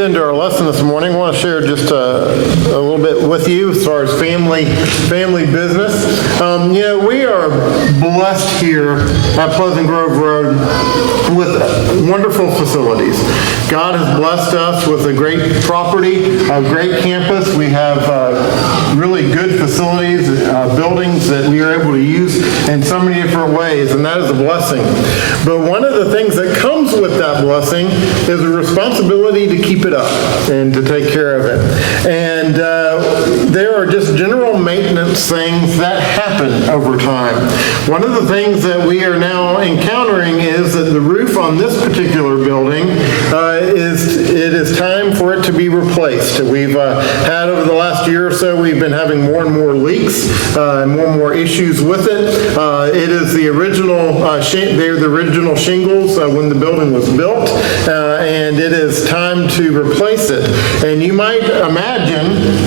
get into our lesson this morning, I want to share just a little bit with you as far as family business. We are blessed here at Pleasant Grove Road with wonderful facilities. God has blessed us with a great property, a great campus. We have really good facilities, buildings that we are able to use in so many different ways, and that is a blessing. But one of the things that comes with that blessing is a responsibility to keep it up and to take care of it. And there are just general maintenance things that happen over time. One of the things that we are now encountering is that the roof on this particular building it is time for it to be replaced. We've had over the last year or so, we've been having more and more leaks and more issues with it. It is the original they're the original shingles when the building was built, and it is time to replace it. And you might imagine,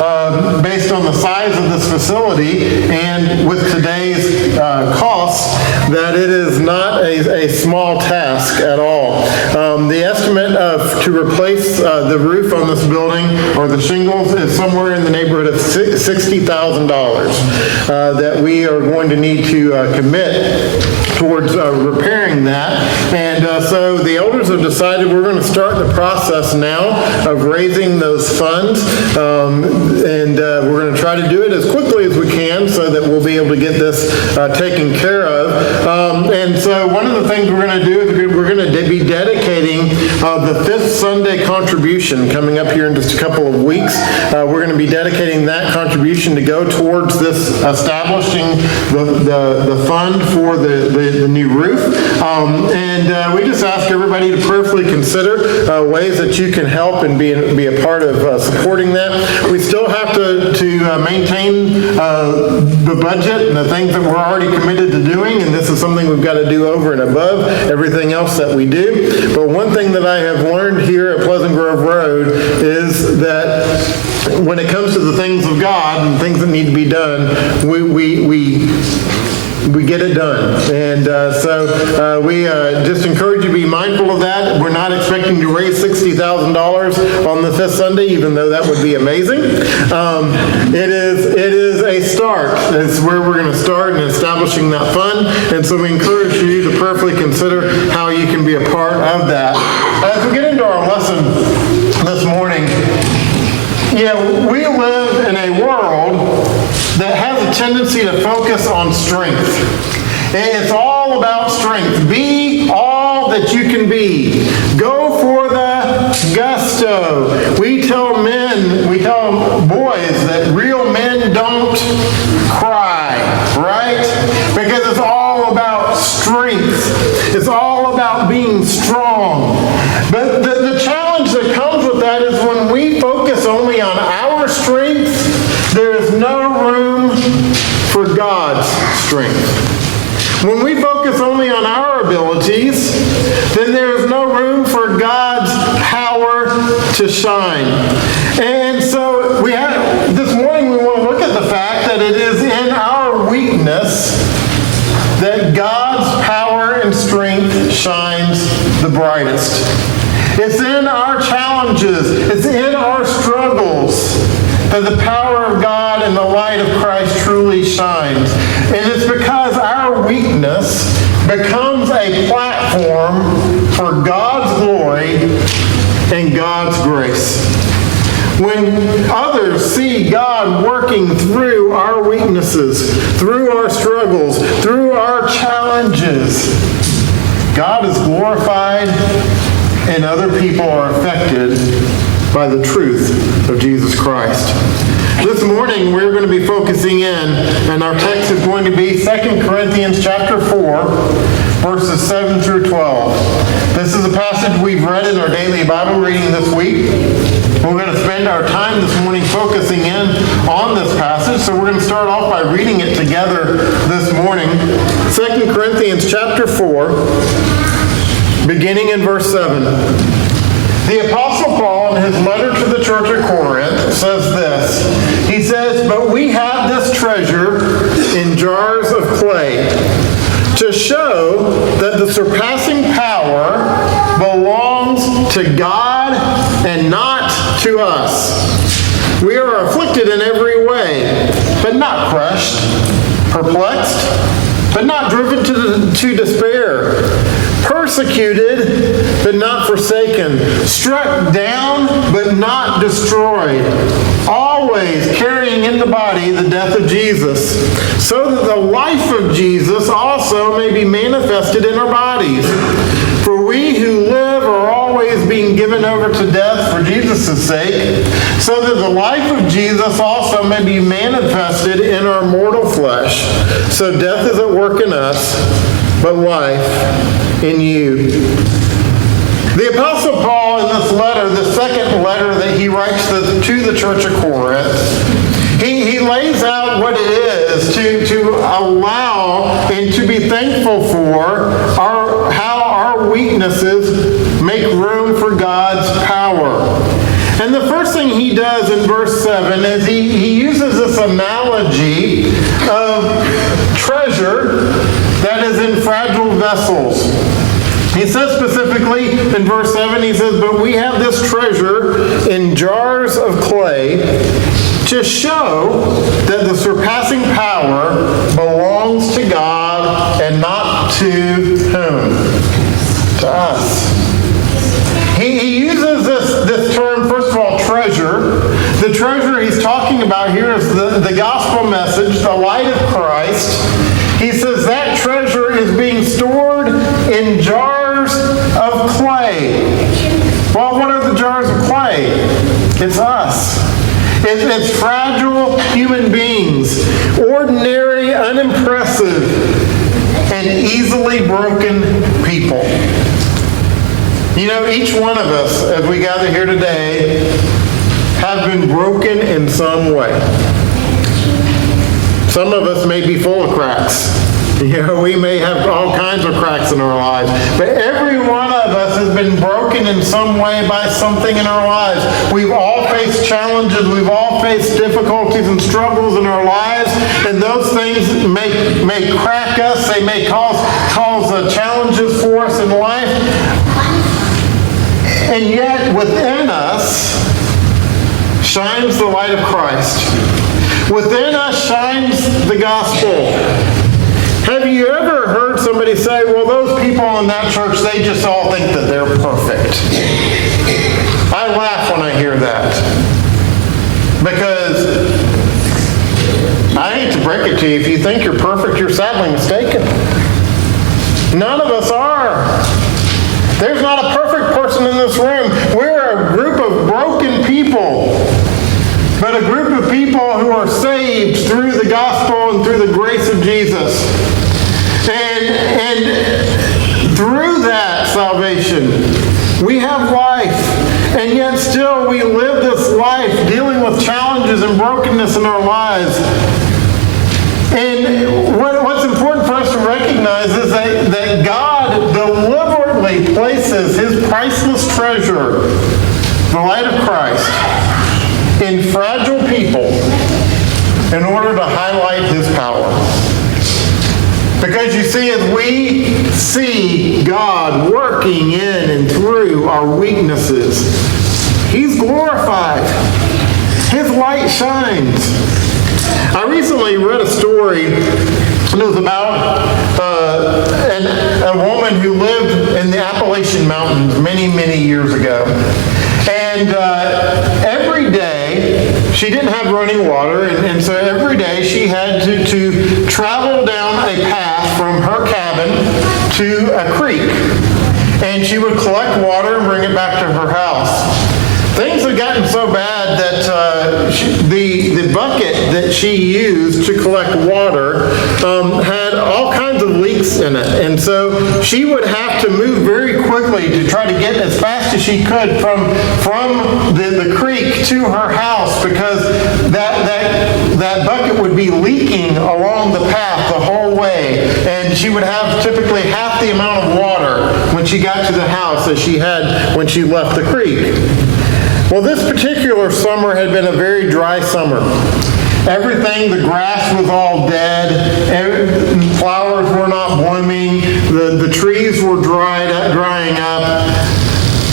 based on the size of this facility and with today's costs, that it is not a small task at all. The estimate to replace the roof on this building or the shingles is somewhere in the neighborhood of $60,000 that we are going to need to commit towards repairing that. And so the elders have decided we're going to start the process now of raising those funds, and we're going to try to do it as quickly as we can so that we'll be able to get this taken care of. And so one of the things we're going to do is we're going to be dedicating the fifth Sunday contribution coming up here in just a couple of weeks. We're going to be dedicating that contribution to go towards this establishing the fund for the new roof. And we just ask everybody to prayerfully consider ways that you can help and be a part of supporting that. We still have to maintain the budget and the things that we're already committed to doing, and this is something we've got to do over and above everything else that we do. But one thing that I have learned here at Pleasant Grove Road is that when it comes to the things of God and things that need to be done, we get it done. And so we just encourage you to be mindful of that. We're not expecting to raise $60,000 on the fifth Sunday, even though that would be amazing. It is a start. It's where we're going to start in establishing that fund. And so we encourage you to prayerfully consider how you can be a part of that. As we get into our lesson this morning, we live in a world that has a tendency to focus on strength. It's all about strength. Be all that you can be. Go for the gusto. We tell boys that real men don't cry, right? Because it's all about strength. It's all about being strong. But the challenge that comes with that is when we focus only on our strength, there is no room for God's strength. When we focus only on our abilities, then there is no room for God's power to shine. And so this morning we want to look at the fact that it is in our weakness that God's power and strength shines the brightest. It's in our challenges, it's in our struggles that the power of God and the light of Christ truly shines. And it's because our weakness becomes a platform for God's glory and God's grace. When others see God working through our weaknesses, through our struggles, through our challenges, God is glorified and other people are affected by the truth of Jesus Christ. This morning we're going to be focusing in, and our text is going to be 2 Corinthians chapter 4, verses 7 through 12. This is a passage we've read in our daily Bible reading this week. We're going to spend our time this morning focusing in on this passage, so we're going to start off by reading it together this morning. 2 Corinthians chapter 4, beginning in verse 7. The Apostle Paul, in his letter to the church at Corinth, says this. He says, "But we have this treasure in jars of clay, to show that the surpassing power belongs to God and not to us. We are afflicted in every way, but not crushed, perplexed, but not driven to despair, persecuted, but not forsaken, struck down, but not destroyed, always carrying in the body the death of Jesus, so that the life of Jesus also may be manifested in our bodies. For we who live are always being given over to death for Jesus' sake, so that the life of Jesus also may be manifested in our mortal flesh. So death is at work in us, but life in you. The Apostle Paul in this letter, the second letter that he writes to the church of Corinth, he lays out what it is to allow and to be thankful for how our weaknesses make room for God's power. And the first thing he does in verse 7 is he uses this analogy of treasure that is in fragile vessels. He says specifically in verse 7, he says, "But we have this treasure in jars of clay to show that the surpassing power belongs to God and not to whom? To us." He uses this term, first of all, treasure. The treasure he's talking about here is the gospel message, the light of Christ. He says that treasure is being stored in jars of clay. Well, what are the jars of clay? It's us. It's fragile human beings, ordinary, unimpressive, and easily broken people. You know, each one of us, as we gather here today, have been broken in some way. Some of us may be full of cracks. You know, we may have all kinds of cracks in our lives. But every one of us has been broken in some way by something in our lives. We've all faced challenges. We've all faced difficulties and struggles in our lives. And those things may crack us. They may cause challenges for us in life. And yet within us shines the light of Christ. Within us shines the gospel. Have you ever heard somebody say, well, those people in that church, they just all think that they're perfect? I laugh when I hear that. Because I hate to break it to you, if you think you're perfect, you're sadly mistaken. None of us are. There's not a perfect person in this room. We're a group of broken people. But a group of people who are saved through the gospel and through the grace of Jesus. And through that salvation, we have life. And yet still we live this life dealing with challenges and brokenness in our lives. And what's important for us to recognize is that God deliberately places his priceless treasure, the light of Christ, in fragile people in order to highlight his power. Because you see, as we see God working in and through our weaknesses, he's glorified. His light shines. I recently read a story, and it was about a woman who lived in the Appalachian Mountains many, many years ago. And every day, she didn't have running water, and so every day she had to travel down a path from her cabin to a creek. And she would collect water and bring it back to her house. Things had gotten so bad that the bucket that she used to collect water had all kinds of leaks in it. And so she would have to move very quickly to try to get as fast as she could from the creek to her house, because that bucket would be leaking along the path the whole way. And she would have typically half the amount of water when she got to the house as she had when she left the creek. Well, this particular summer had been a very dry summer. Everything, the grass was all dead, flowers were not blooming, the trees were drying up.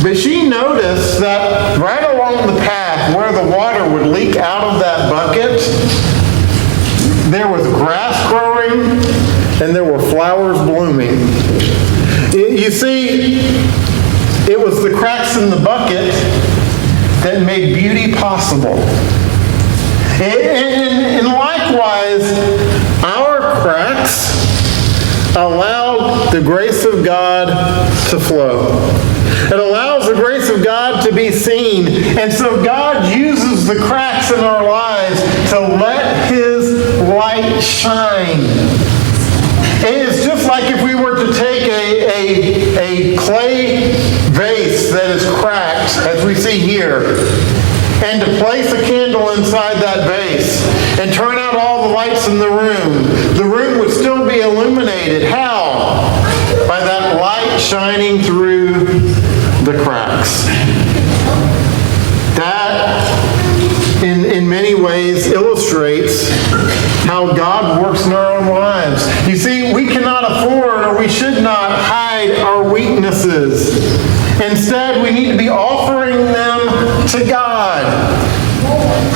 But she noticed that right along the path You see, it was the cracks in the bucket that made beauty possible. And likewise, our cracks allowed the grace of God to flow. It allows the grace of God to be seen. And so God uses the cracks in our lives to let His light shine. It is just like if we were to take a clay vase that is cracked, as we see here, and to place a candle inside that vase and turn out all the lights in the room would still be illuminated. How? By that light shining through the cracks. That, in many ways, illustrates how God works in our own lives. You see, we cannot afford, or we should not hide our weaknesses. Instead, we need to be offering them to God.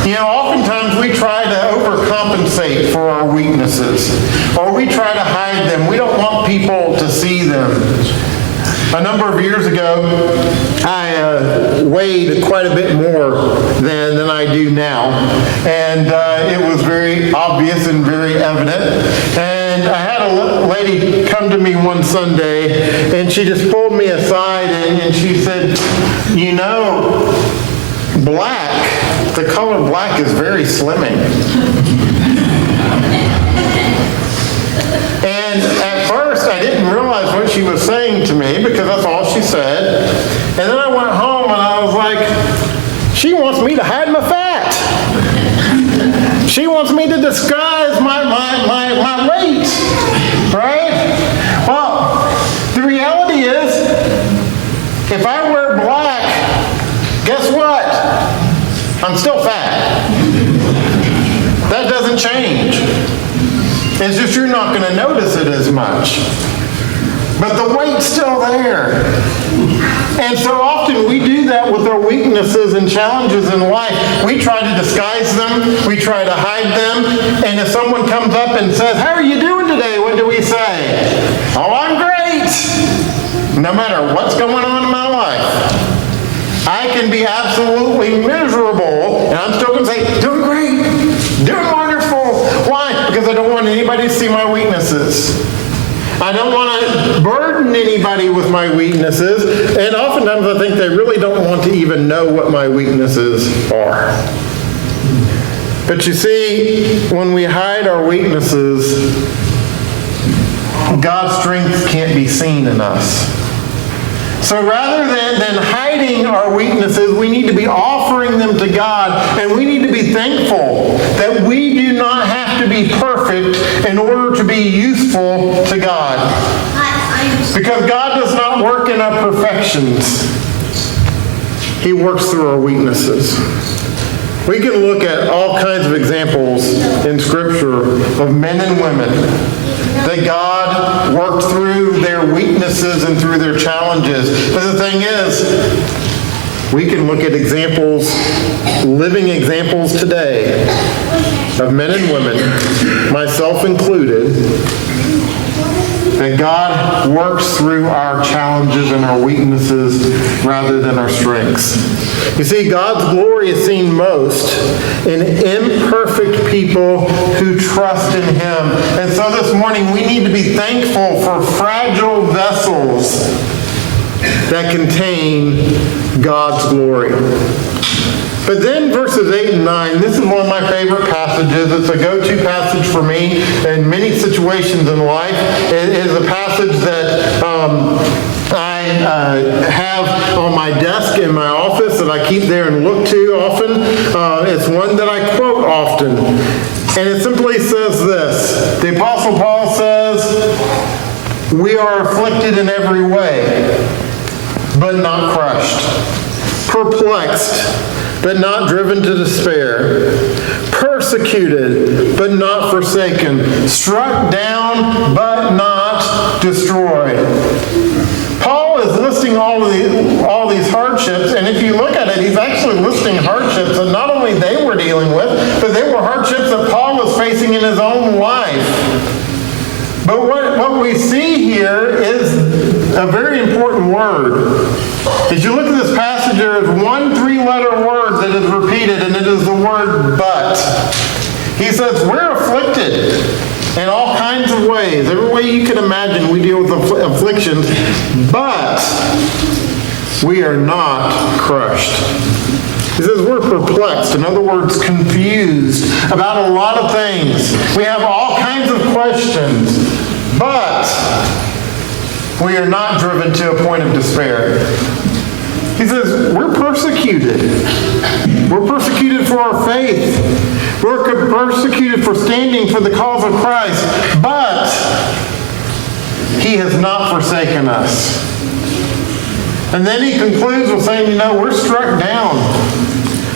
You know, oftentimes we try to overcompensate for our weaknesses, or we try to hide them. We don't want people to see them. A number of years ago, I weighed quite a bit more than I do now. And it was very obvious and very evident. And I had a lady come to me one Sunday, and she just pulled me aside and she said, you know, black, the color black is very slimming. And at first, I didn't realize what she was saying to me because that's all she said. And then I went home and I was like, she wants me to hide my fat. She wants me to disguise my weight, right? Well, the reality is, if I wear black, guess what? I'm still fat. That doesn't change. It's just you're not going to notice it as much. But the weight's still there. And so often we do that with our weaknesses and challenges in life. We try to disguise them. We try to hide them. And if someone comes up and says, how are you doing today? What do we say? Oh, I'm great. No matter what's going on in my life. I can be absolutely miserable, and I'm still going to say, doing great, doing wonderful. Why? Because I don't want anybody to see my weaknesses. I don't want to burden anybody with my weaknesses, and oftentimes I think they really don't want to even know what my weaknesses are. But you see, when we hide our weaknesses, God's strength can't be seen in us. So rather than hiding our weaknesses, we need to be offering them to God, and we need to be thankful that we do not have to be perfect in order to be useful to God. Because God does not work in our perfections. He works through our weaknesses. We can look at all kinds of examples in Scripture of men and women that God worked through their weaknesses and through their challenges. But the thing is, we can look at examples, living examples today of men and women, myself included, that God works through our challenges and our weaknesses rather than our strengths. You see, God's glory is seen most in imperfect people who trust in Him. And so this morning we need to be thankful for fragile vessels that contain God's glory. But then verses 8 and 9, this is one of my favorite passages. It's a go-to passage for me in many situations in life. It is a passage that I have on my desk in my office that I keep there and look to often. It's one that I quote often. And it simply says this. The Apostle Paul says, we are afflicted in every way, but not crushed. Perplexed, but not driven to despair. Persecuted, but not forsaken. Struck down, but not destroyed. Paul is listing all these hardships, and if you look at it, he's actually listing hardships that not only they were dealing with, but they were hardships that Paul was facing in his own life. But what we see here is a very important word. As you look at this passage, there is one 3-letter word that is repeated, and it is the word but. He says, we're afflicted in all kinds of ways. Every way you can imagine, we deal with afflictions, but we are not crushed. He says we're perplexed, in other words, confused about a lot of things. We have all kinds of questions, but we are not driven to a point of despair. He says we're persecuted. We're persecuted for our faith. We're persecuted for standing for the cause of Christ, but He has not forsaken us. And then he concludes with saying, we're struck down.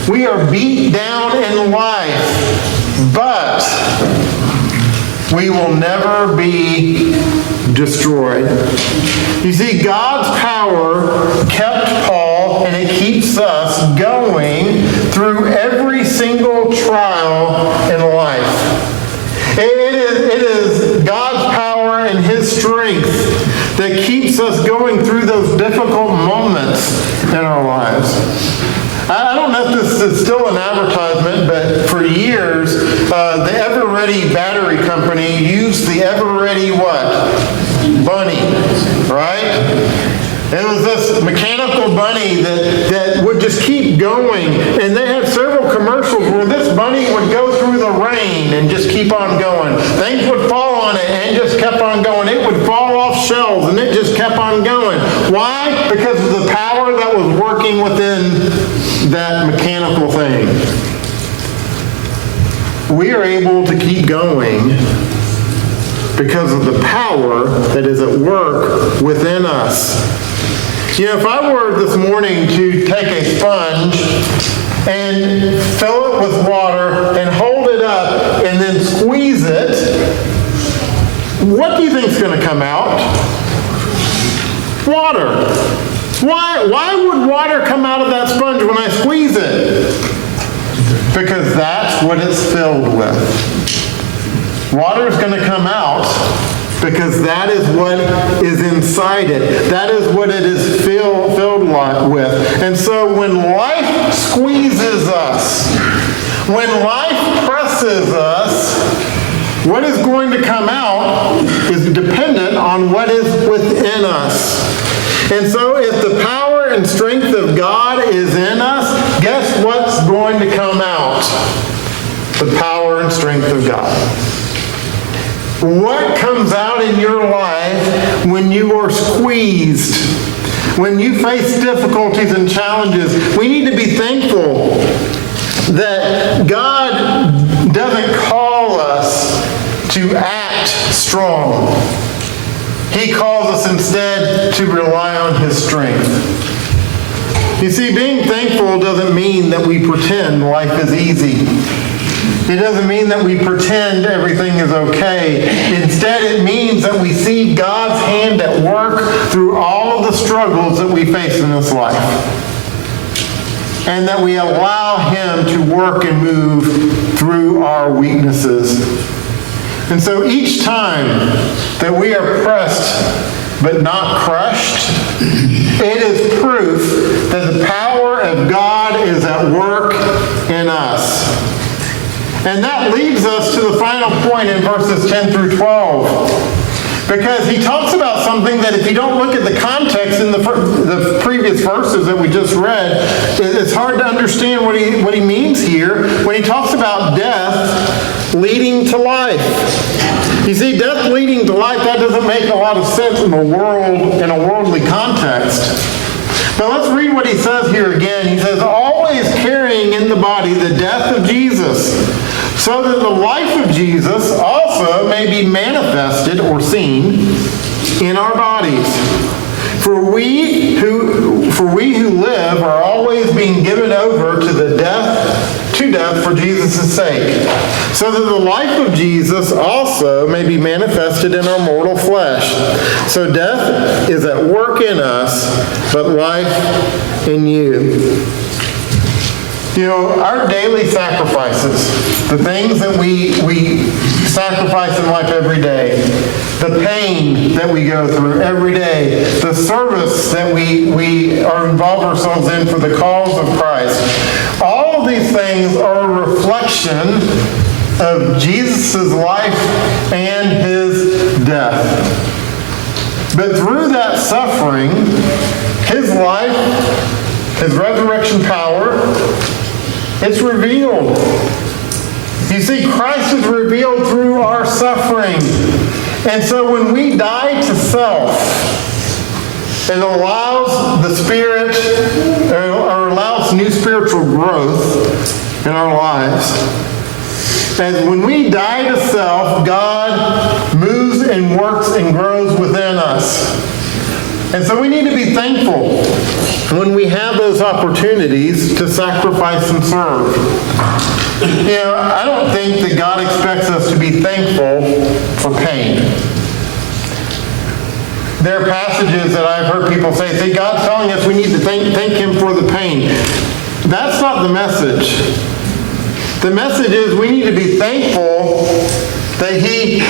We are beat down in life, but we will never be destroyed. You see, God's power kept Paul, and it keeps us going through every single trial in life. It is God's power and His strength that keeps us going through those difficult moments in our lives. I don't know if this is still an advertisement, but for years, the Ever-Ready Battery Company used the Ever-Ready what? Bunny, right? It was this mechanical bunny that would just keep going. And they had several commercials where this bunny would go through the rain and just keep on going. Things would fall on it and just kept on going. It would fall off shelves and it just kept on going. Why? Because of the power that was working within that mechanical thing. We are able to keep going because of the power that is at work within us. If I were this morning to take a sponge and fill it with water and hold it up and then squeeze it, what do you think is going to come out? Water. Why would water come out of that sponge when I squeeze it? Because that's what it's filled with. Water is going to come out because that is what is inside it. That is what it is filled with. And so when life squeezes us, when life presses us, what is going to come out is dependent on what is within us. And so if the power and strength of God is in us, guess what's going to come out? The power and strength of God. What comes out in your life when you are squeezed? When you face difficulties and challenges? We need to be thankful that God doesn't call us to act strong. He calls us instead to rely on His strength. You see, being thankful doesn't mean that we pretend life is easy. It doesn't mean that we pretend everything is okay. Instead, it means that we see God's hand at work through all of the struggles that we face in this life. And that we allow Him to work and move through our weaknesses. And so each time that we are pressed but not crushed, it is proof that the power of God is at work in us. And that leads us to the final point in verses 10 through 12. Because he talks about something that if you don't look at the context in the previous verses that we just read, it's hard to understand what he means here when he talks about death leading to life. You see, death leading to life, that doesn't make a lot of sense in a worldly context. But let's read what he says here again. He says, always carrying in the body the death of Jesus, so that the life of Jesus also may be manifested or seen in our bodies. For we who live are always being given over to death for Jesus' sake, so that the life of Jesus also may be manifested in our mortal flesh. So death is at work in us, but life in you. Our daily sacrifices, the things that we sacrifice in life every day, the pain that we go through every day, the service that we are involved ourselves in for the cause of Christ. All of these things are a reflection of Jesus' life and his death. But through that suffering, his life, his resurrection power, it's revealed. You see, Christ is revealed through our suffering. And so when we die to self, it allows the Spirit, or allows new spiritual growth in our lives. And when we die to self, God moves and works and grows within us. And so we need to be thankful when we have those opportunities to sacrifice and serve. You know, I don't think that God expects us to be thankful for pain. There are passages that I've heard people say, God's telling us we need to thank him for the pain. That's not the message. The message is we need to be thankful that he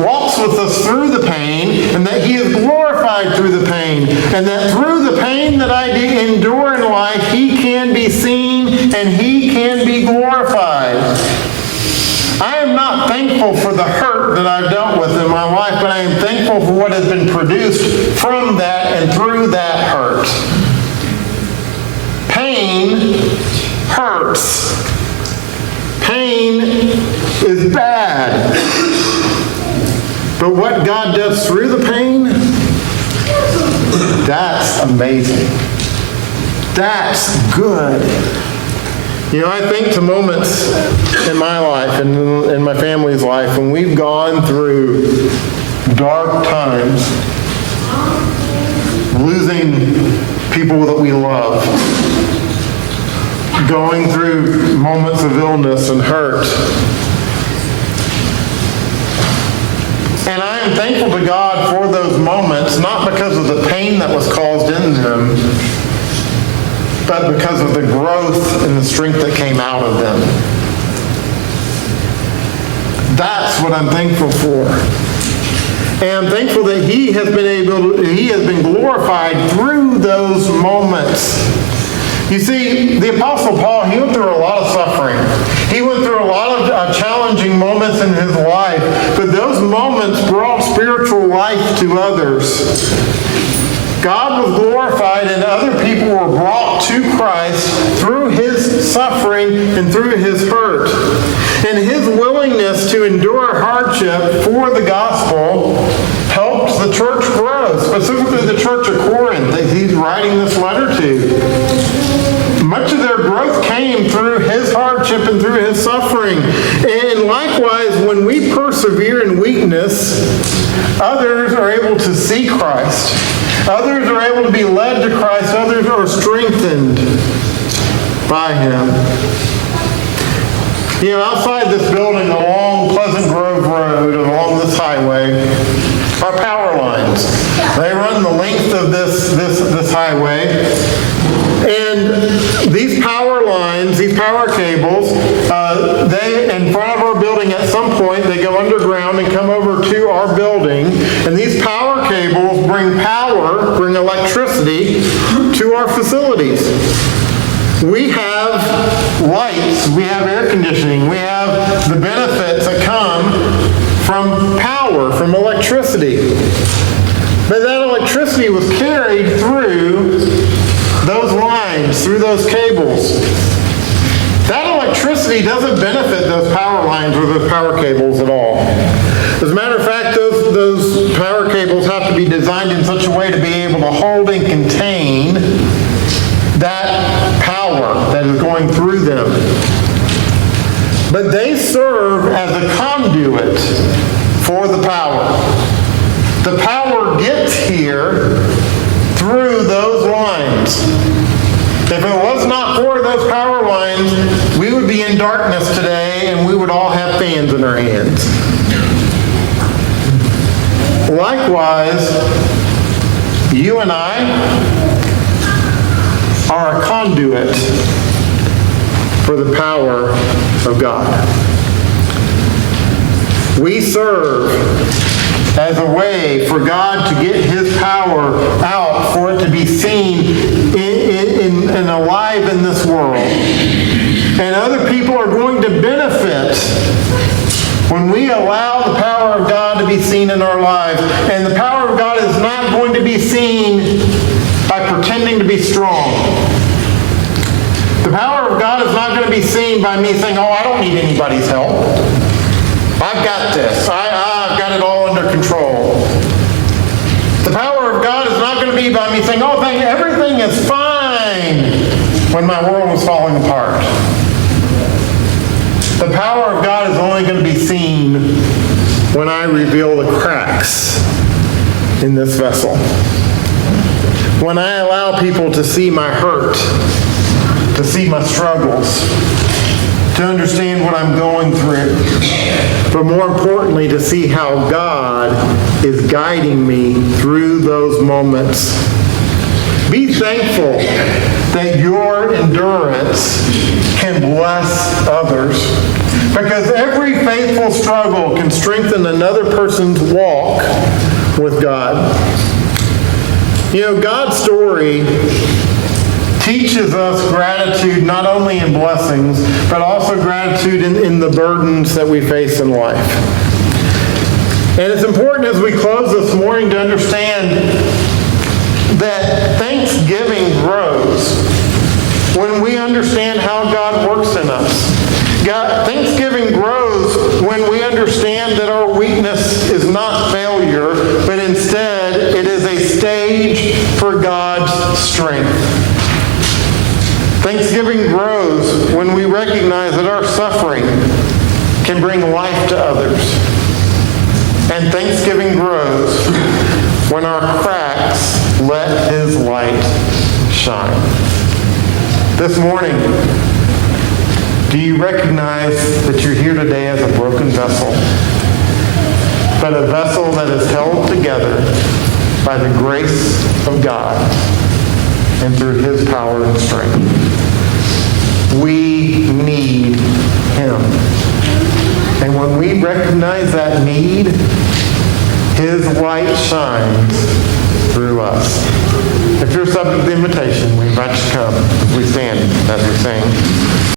walks with us through the pain, and that he is glorified through the pain, and that through the pain that I endure in life, he can be seen and he can be glorified. I am not thankful for the hurt that I've dealt with in my life, but I am thankful for what has been produced from that and through that hurt. Pain hurts. Pain is bad. But what God does through the pain, that's amazing. That's good. You know, I think to moments in my life and in my family's life when we've gone through dark times, losing people that we love, going through moments of illness and hurt. And I am thankful to God for those moments, not because of the pain that was caused in them, but because of the growth and the strength that came out of them. That's what I'm thankful for. And I'm thankful that he has been glorified through those moments. You see, the Apostle Paul, he went through a lot of suffering. He went through a lot of challenging moments in his life, but those moments brought spiritual life to others. God was glorified and other people were brought to Christ through his suffering and through his hurt. And his willingness to endure hardship for the gospel helped the church grow, specifically the church of Corinth that he's writing this letter to. Much of their growth came through his hardship and through his suffering. And likewise, when we persevere in weakness, others are able to see Christ. Others are able to be led to Christ. Others are strengthened by him. You know, outside this building along Pleasant Grove Road, along this highway, are power lines. They run the length of this highway. And these power lines, these power cables, they, in front of our building at some point, they go underground and come over to our building. And these power cables bring electricity to our facilities. We have lights, we have air conditioning, we have the benefits that come from power, from electricity. But that electricity was carried through those lines, through those cables. That electricity doesn't benefit those power lines or those power cables at all. As a matter of fact, those power cables have to be designed in such a way to be able to hold and contain that power that is going through them. But they serve as a conduit for the power. The power gets here through those lines. If it was not for those power lines, we would be in darkness today and we would all have fans in our hands. Likewise, you and I are a conduit for the power of God. We serve as a way for God to get His power out, for it to be seen and alive in this world. And other people are going to benefit when we allow the power of God to be seen in our lives. And the power of God is not going to be seen by pretending to be strong. The power of God is not going to be seen by me saying, oh, I don't need anybody's help. I've got this. I've got it all under control. The power of God is not going to be by me saying, oh, everything is fine, when my world is falling apart. The power of God is only going to be seen when I reveal the cracks in this vessel. When I allow people to see my hurt, to see my struggles, to understand what I'm going through, but more importantly, to see how God is guiding me through those moments. Be thankful that your endurance can bless others, because every faithful struggle can strengthen another person's walk with God. You know, God's story teaches us gratitude not only in blessings, but also gratitude in the burdens that we face in life. And it's important as we close this morning to understand that thanksgiving grows when we understand how God works in us. Thanksgiving grows when we understand that our weakness is not failure, but instead it is a stage for God's strength. Thanksgiving grows when we recognize that our suffering can bring life to others. And thanksgiving grows when our cracks let His light shine. This morning, do you recognize that you're here today as a broken vessel, but a vessel that is held together by the grace of God and through His power and strength? We need Him. And when we recognize that need, His light shines through us. If you're subject to the invitation, we invite you to come as we stand as we sing.